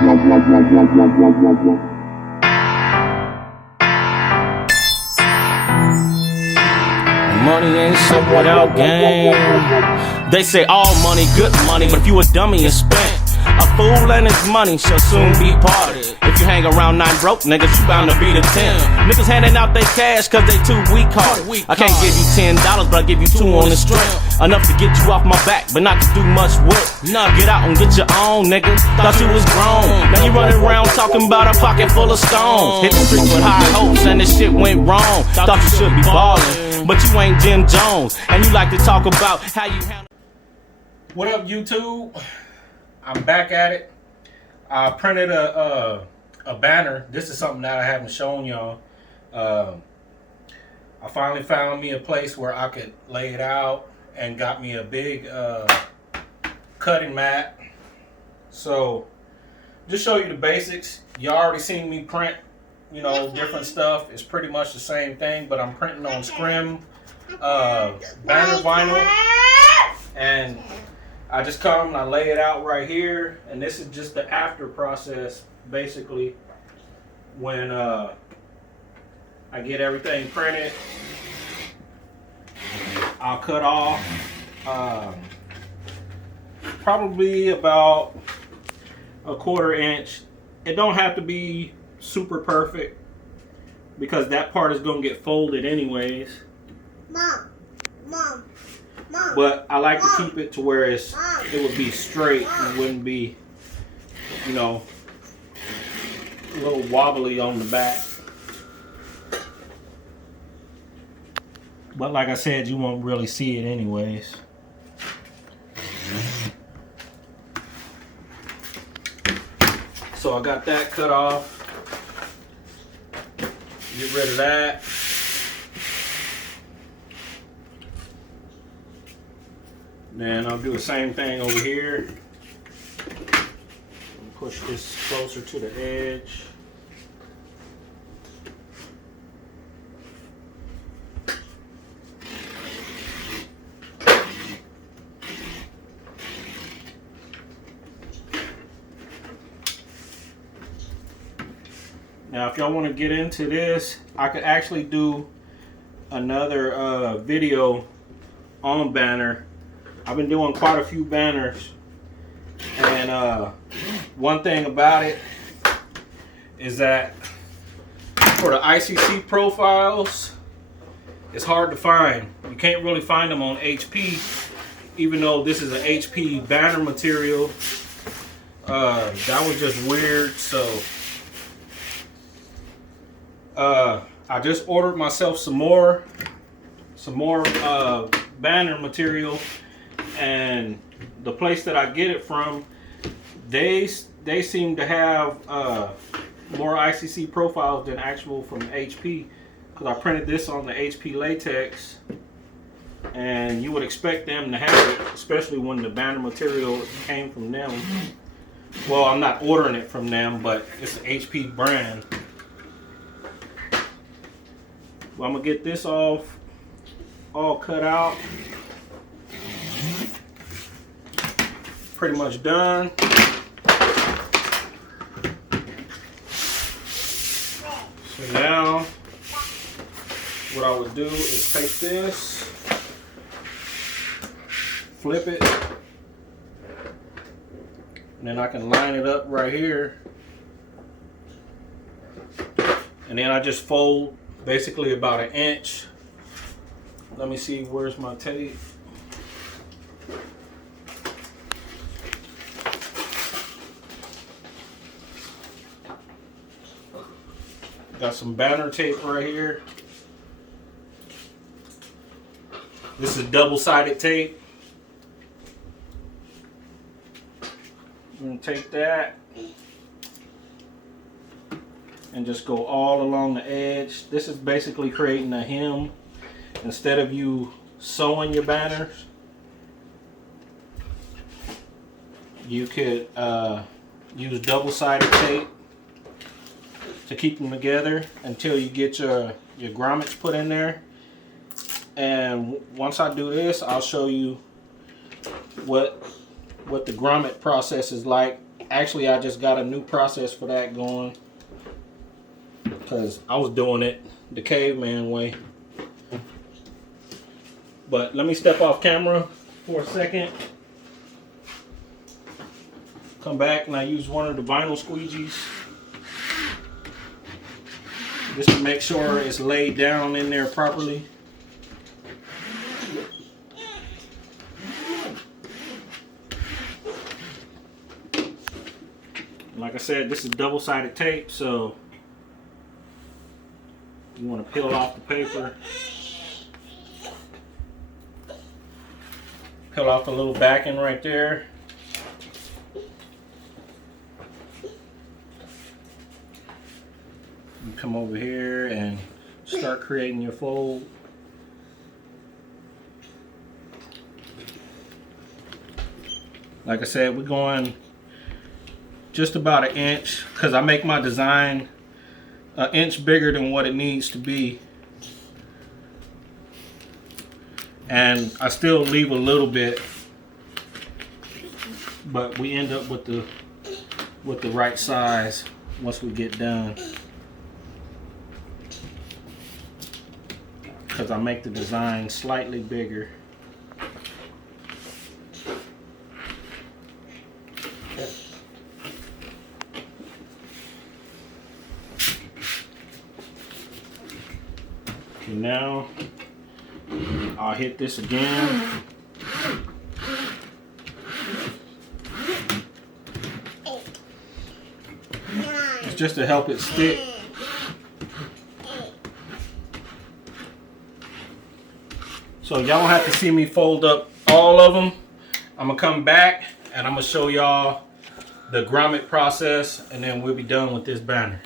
Money ain't shit without game. They say all money, good money, but if you a dummy and spent, a fool and his money shall soon be parted. If you hang around 9 broke niggas, you bound to be the 10. Niggas handing out their cash cause they too weak-hearted. I can't give you $10, but I give you 2 on the strength. Enough to get you off my back, but not to do much with. Nah, get out and get your own, nigga. Thought you was grown. Now you running around talking about a pocket full of stones. Hit the streets with high hopes and this shit went wrong. Thought you should be ballin', but you ain't Jim Jones. And you like to talk about how you handle. What up, YouTube? I'm back at it. I printed a banner. This is something that I haven't shown y'all. I finally found me a place where I could lay it out and got me a big cutting mat. So just show you the basics. You already seen me print, you know, different stuff. It's pretty much the same thing, but I'm printing on scrim banner vinyl, and I just come and I lay it out right here, and this is just the after process, basically, when I get everything printed. I'll cut off probably about a 1/4 inch. It don't have to be super perfect because that part is gonna get folded anyways. Mom. But I like to keep it to where it would be straight and wouldn't be, you know, a little wobbly on the back. But like I said, you won't really see it anyways. So I got that cut off. Get rid of that. Then I'll do the same thing over here. Push this closer to the edge. Now, if y'all want to get into this, I could actually do another video on banner. I've been doing quite a few banners, and one thing about it is that for the ICC profiles, it's hard to find. You can't really find them on HP, even though this is an HP banner material. That was just weird, so I just ordered myself some more banner material. And the place that I get it from, they seem to have more ICC profiles than actual from HP, because I printed this on the HP Latex, and you would expect them to have it, especially when the banner material came from them. Well, I'm not ordering it from them, but it's an HP brand. Well, I'm gonna get this all cut out. Pretty much done. So now what I would do is take this, flip it, and then I can line it up right here, and then I just fold basically about 1 inch. Let me see, where's my tape? Got some banner tape right here. This is double-sided tape. I'm gonna take that and just go all along the edge. This is basically creating a hem. Instead of you sewing your banners, you could use double-sided tape to keep them together until you get your grommets put in there. And once I do this, I'll show you what the grommet process is like Actually, I just got a new process for that going, because I was doing it the caveman way. But let me step off camera for a second. Come back and I use one of the vinyl squeegees just to make sure it's laid down in there properly. Like I said, this is double-sided tape, so you want to peel off the paper. Peel off the little backing right there. You come over here and start creating your fold. Like I said, we're going just about an inch, because I make my design an inch bigger than what it needs to be, and I still leave a little bit, but we end up with the right size once we get done, because I make the design slightly bigger. Now I'll hit this again. It's just to help it stick. So y'all don't have to see me fold up all of them. I'm gonna come back and I'm gonna show y'all the grommet process, and then we'll be done with this banner.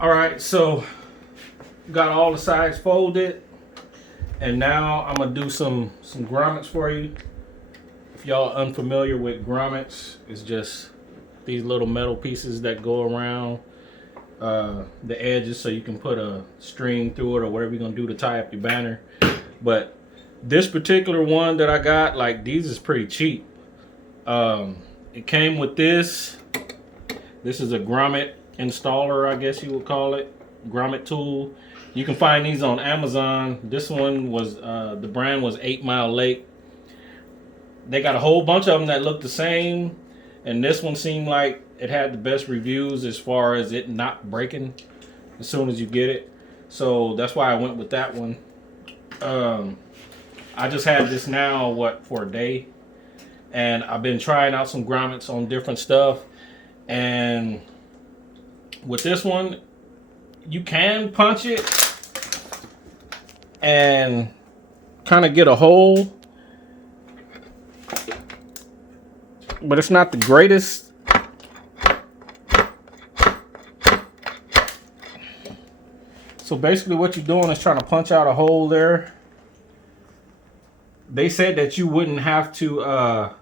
Alright, so got all the sides folded, and now I'm gonna do some grommets for you. If y'all unfamiliar with grommets, it's just these little metal pieces that go around the edges so you can put a string through it or whatever you're gonna do to tie up your banner. But this particular one that I got, like, these is pretty cheap. It came with this. This is a Grommet Installer, I guess you would call it. Grommet tool. You can find these on Amazon. This one was, the brand was 8 Mile Lake. They got a whole bunch of them that look the same, and this one seemed like it had the best reviews as far as it not breaking as soon as you get it. So that's why I went with that one. I just had this now, for a day, and I've been trying out some grommets on different stuff, and with this one, you can punch it and kind of get a hole, but it's not the greatest. So basically what you're doing is trying to punch out a hole there. They said that you wouldn't have to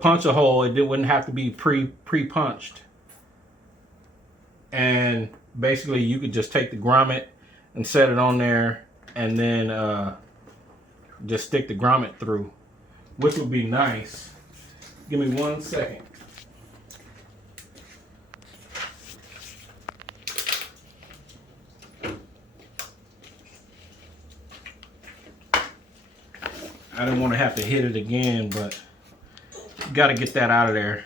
punch a hole. It wouldn't have to be pre-punched. And basically you could just take the grommet and set it on there, and then just stick the grommet through, which would be nice. Give me 1 second. I didn't want to have to hit it again, but you got to get that out of there.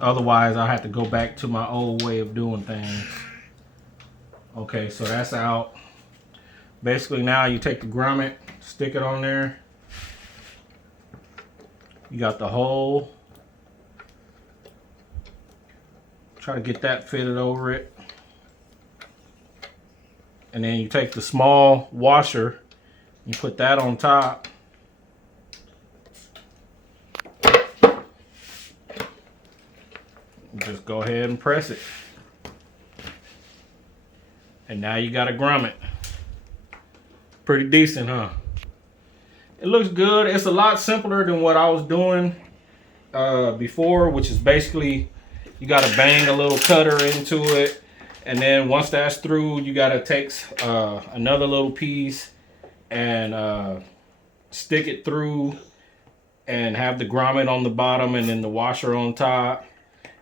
Otherwise, I'll have to go back to my old way of doing things. Okay, so that's out. Basically, now you take the grommet, stick it on there. You got the hole. Try to get that fitted over it. And then you take the small washer, you put that on top. Just go ahead and press it. And now you got a grommet. Pretty decent, huh? It looks good. It's a lot simpler than what I was doing before, which is basically you got to bang a little cutter into it. And then once that's through, you got to take another little piece and stick it through and have the grommet on the bottom and then the washer on top.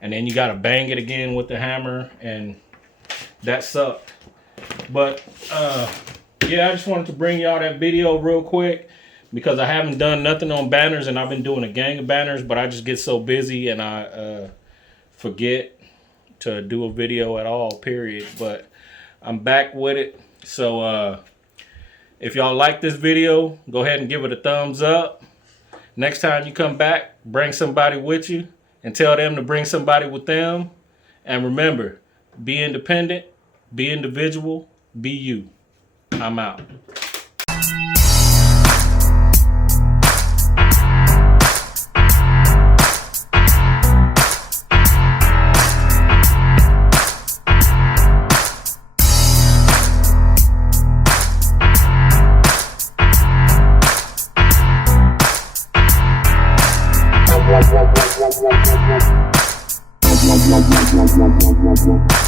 And then you got to bang it again with the hammer, and that sucked. But yeah, I just wanted to bring y'all that video real quick because I haven't done nothing on banners, and I've been doing a gang of banners, but I just get so busy and I forget to do a video at all, period. But I'm back with it. So if y'all like this video, go ahead and give it a thumbs up. Next time you come back, bring somebody with you and tell them to bring somebody with them. And remember, be independent, be individual, be you. I'm out. Wow.